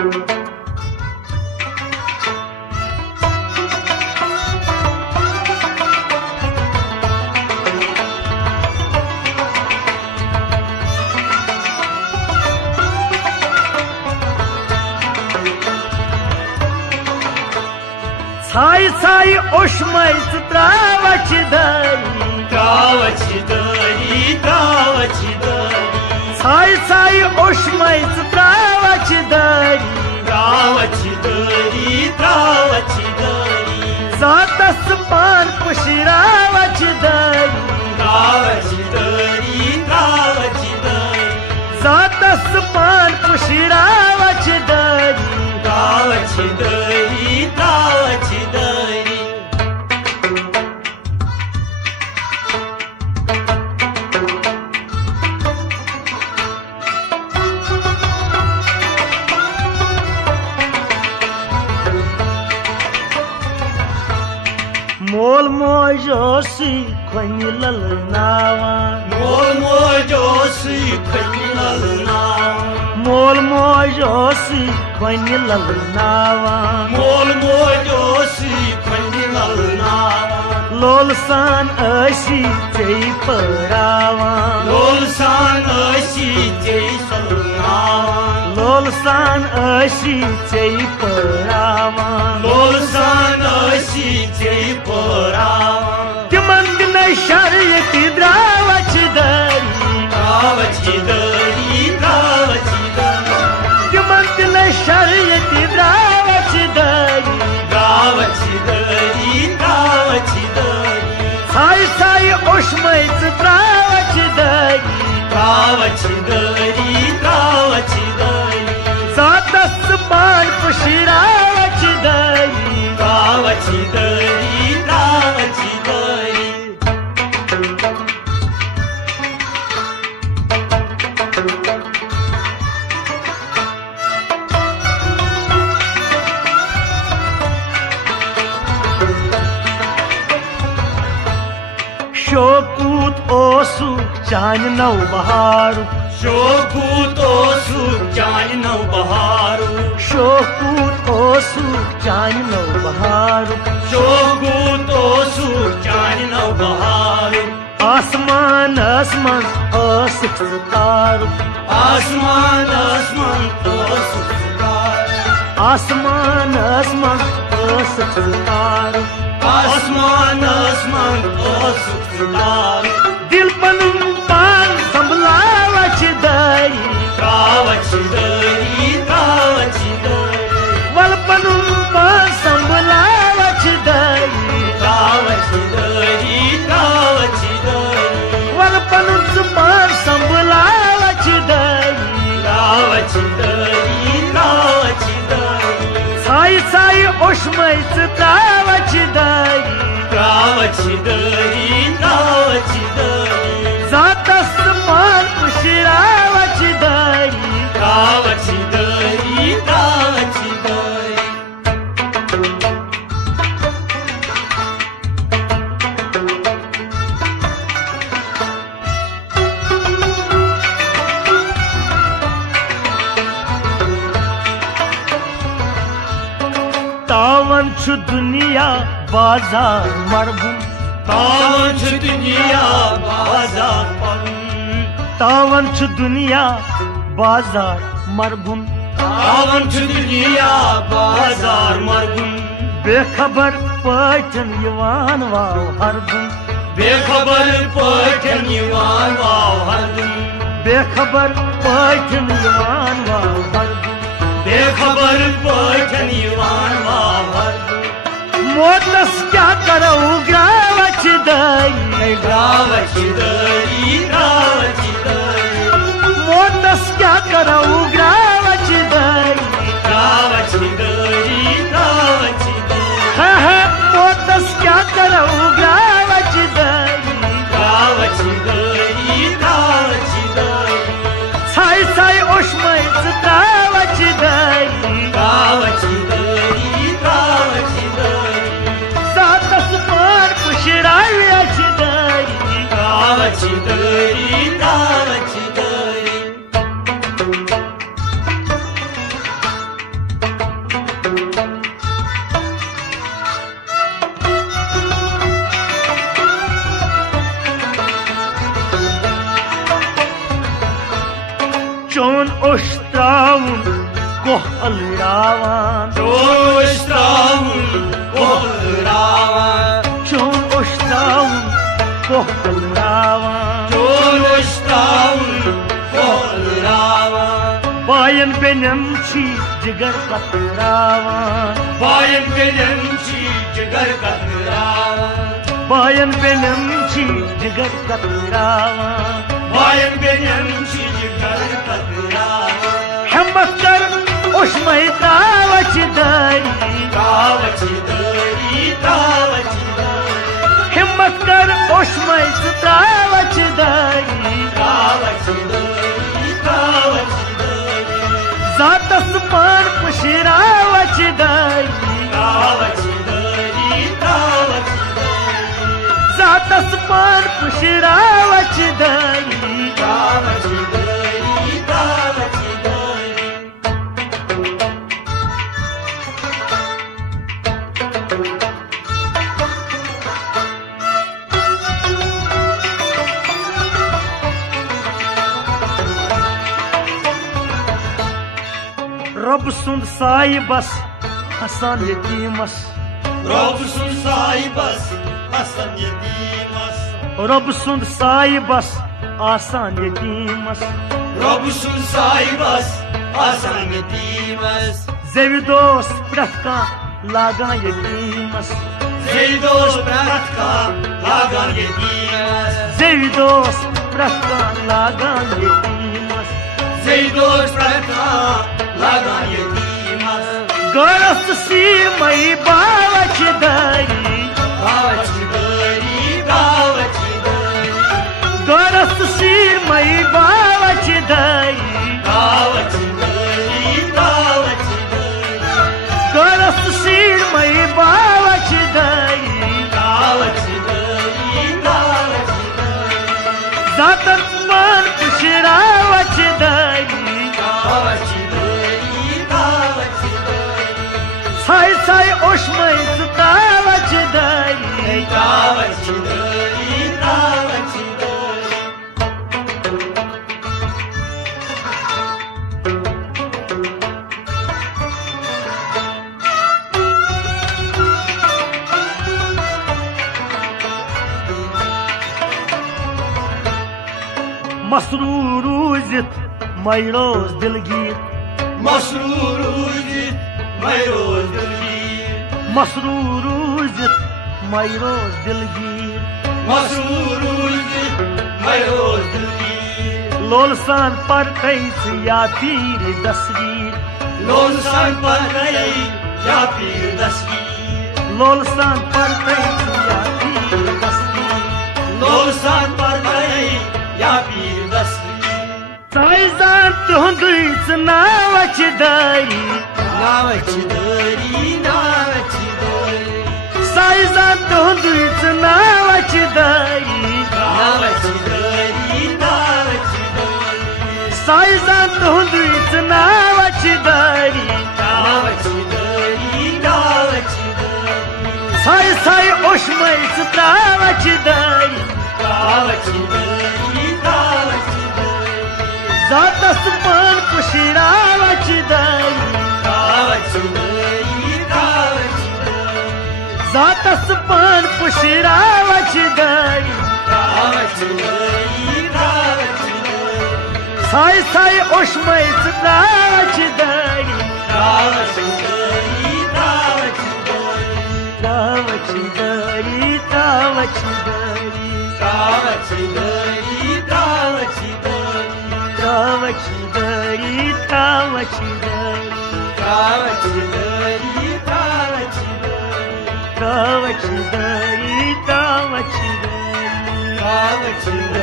Sai, sai, oshmais, trava-te dali. Trava-te dali, trava-te dali. Sai, sai, oshmais, trava-te dali. Trava-te dali, trava-te dali. Zatas pan pushirava-te dali. Trava-te dali, trava-te dali. Zatas pan pushirava-te dali. Trava-te dali, trava-te dali. Mol mojosi khani lalnawa. Mol mojosi khani lalnawa. Mol mojosi khani lalnawa. Mol mojosi khani lalnawa. Lol san ashi jai parawa. Lol san ashi jai salnawa. Lol san ashi jai parawa. Lol san ashi jai parawa. Timan dinai shariati dravati dari. Trava-te dali, trava-te dali. Timan dinai shariati dravati dari. Trava-te dali, trava-te dali. Sai sai oshmais dravati dari. Trava-te dali, trava-te dali. Zatas pan pushirava-te dari. Trava-te dali, trava-te dali. Shokut osu chan nau baharu. Shokut osu chan nau baharu. Shokut osu chan nau baharu. Shokut osu chan nau baharu. Asman asman asik taru. Asman asman osu taru. Asman asman asik taru. Asman asman osu taru. Dil panum pan sambhlavati dari. Trava-te dali, trava-te dali. Wal panum pan sambhlavati dari. Trava-te dali, trava-te dali. Wal panum pan sambhlavati dari. Trava-te dali, trava-te dali. Sai sai oshmais dravati dari. Trava-te dali, trava-te dali. Zatas pan pushirava-te dari. Trava-te dali, trava-te dali. Tavan chu duniya bazar marbun. Tavan chu duniya bazar marbun. Tavan chu duniya bazar marbun. Tavan chu duniya bazar marbun. Bekhabar paitan yivan vav hardum. Bekhabar paitan yivan vav hardum. Bekhabar paitan yivan vav hardum. Bekhabar paitan yivan vav hardum. Motas kya karau gravati dari. Trava-te dali, trava-te dali. Motas kya karau gravati dari. Trava-te dali, trava-te dali. Ha ha motas kya karau gravati dari. Trava-te dali, trava-te dali. Sai sai oshmais dravati dari. Trava-te dali, trava-te dali. Zatas pan pushirava-te dari. Trava-te dali, trava-te dali. त्राउन कोह अलरावान चोन त्राउन कोहरावान चोन त्राउन कोह अलरावान चोन त्राउन कोहरावान Bayern बेनम छी जिगर कतरावान Bayern बेनम छी जिगर कतरावान Bayern बेनम छी जिगर कतरावान Bayern बेनम छी जिगर कतरावान हिम्मत कर उष्मय त्रावच दारी त्रावची दरी त्रावची दरी हिम्मत कर उष्मय त्रावच दारी त्रावची दरी त्रावची दरी जातस पान पुशिरावच दारी त्रावची दरी त्रावची दरी जातस पान पुशिरावच दारी त्रावची दरी त्रावची दरी रब सुंद साई बस हसन यतीमस रब सुन साई बस हसन यतीमस रब सुंद साई बस आसान यतीमस रब सुन साई बस आसान यतीमस जेवि दोस प्रथ कहां लागान यतीमस जेवि दोस प्रथ कहां लागान यतीमस जेवि दोस प्रथ कहां लागान यतीमस जेवि दोस प्रथ कहां लागान यतीमस गरस सीमई बावच दारी त्रावची दरी त्रावची दरी गरस सीमई बावच दारी त्रावची दरी त्रावची दरी गरस सीमई बावच दारी त्रावची दरी त्रावची दरी जातन मान पुशिरावच दारी त्रावची दरी त्रावची दरी साई साई उष्मय त्रावच दारी त्रावची दरी त्रावची दरी मसरूर रूजित मैरोज दिलगीर मसरूर रूजित मैरोज दिलगीर मसरूर रूजित मैरोज दिलगीर मसरूर रूजित मैरोज दिलगीर लोलसान पर कैस या पीर दसवीर लोलसान पर गई या पीर दसवीर लोलसान पर कैस या पीर दसवीर लोलसान पर गई या पीर दसवीर साईजान तुहंदुच नावच दारी नावची दरी नावची दरी साईजान तुहंदुच नावच दारी नावची दरी नावची दरी साईजान तुहंदुच नावच दारी नावची दरी नावची दरी साई साई उष्मय त्रावच दारी त्रावची दरी त्रावची दरी जातस पान पुशिरावच दारी त्रावची दरी त्रावची दरी जातस पान पुशिरावच दारी त्रावची दरी त्रावची दरी साई साई उष्मय त्रावच दारी त्रावची दरी त्रावची दरी त्रावच दारी त्रावच दारी त्रावची दरी त्रावची दरी त्रावच दारी त्रावच दारी त्रावची दरी त्रावची दरी त्रावच दारी त्रावच दारी त्रावची दरी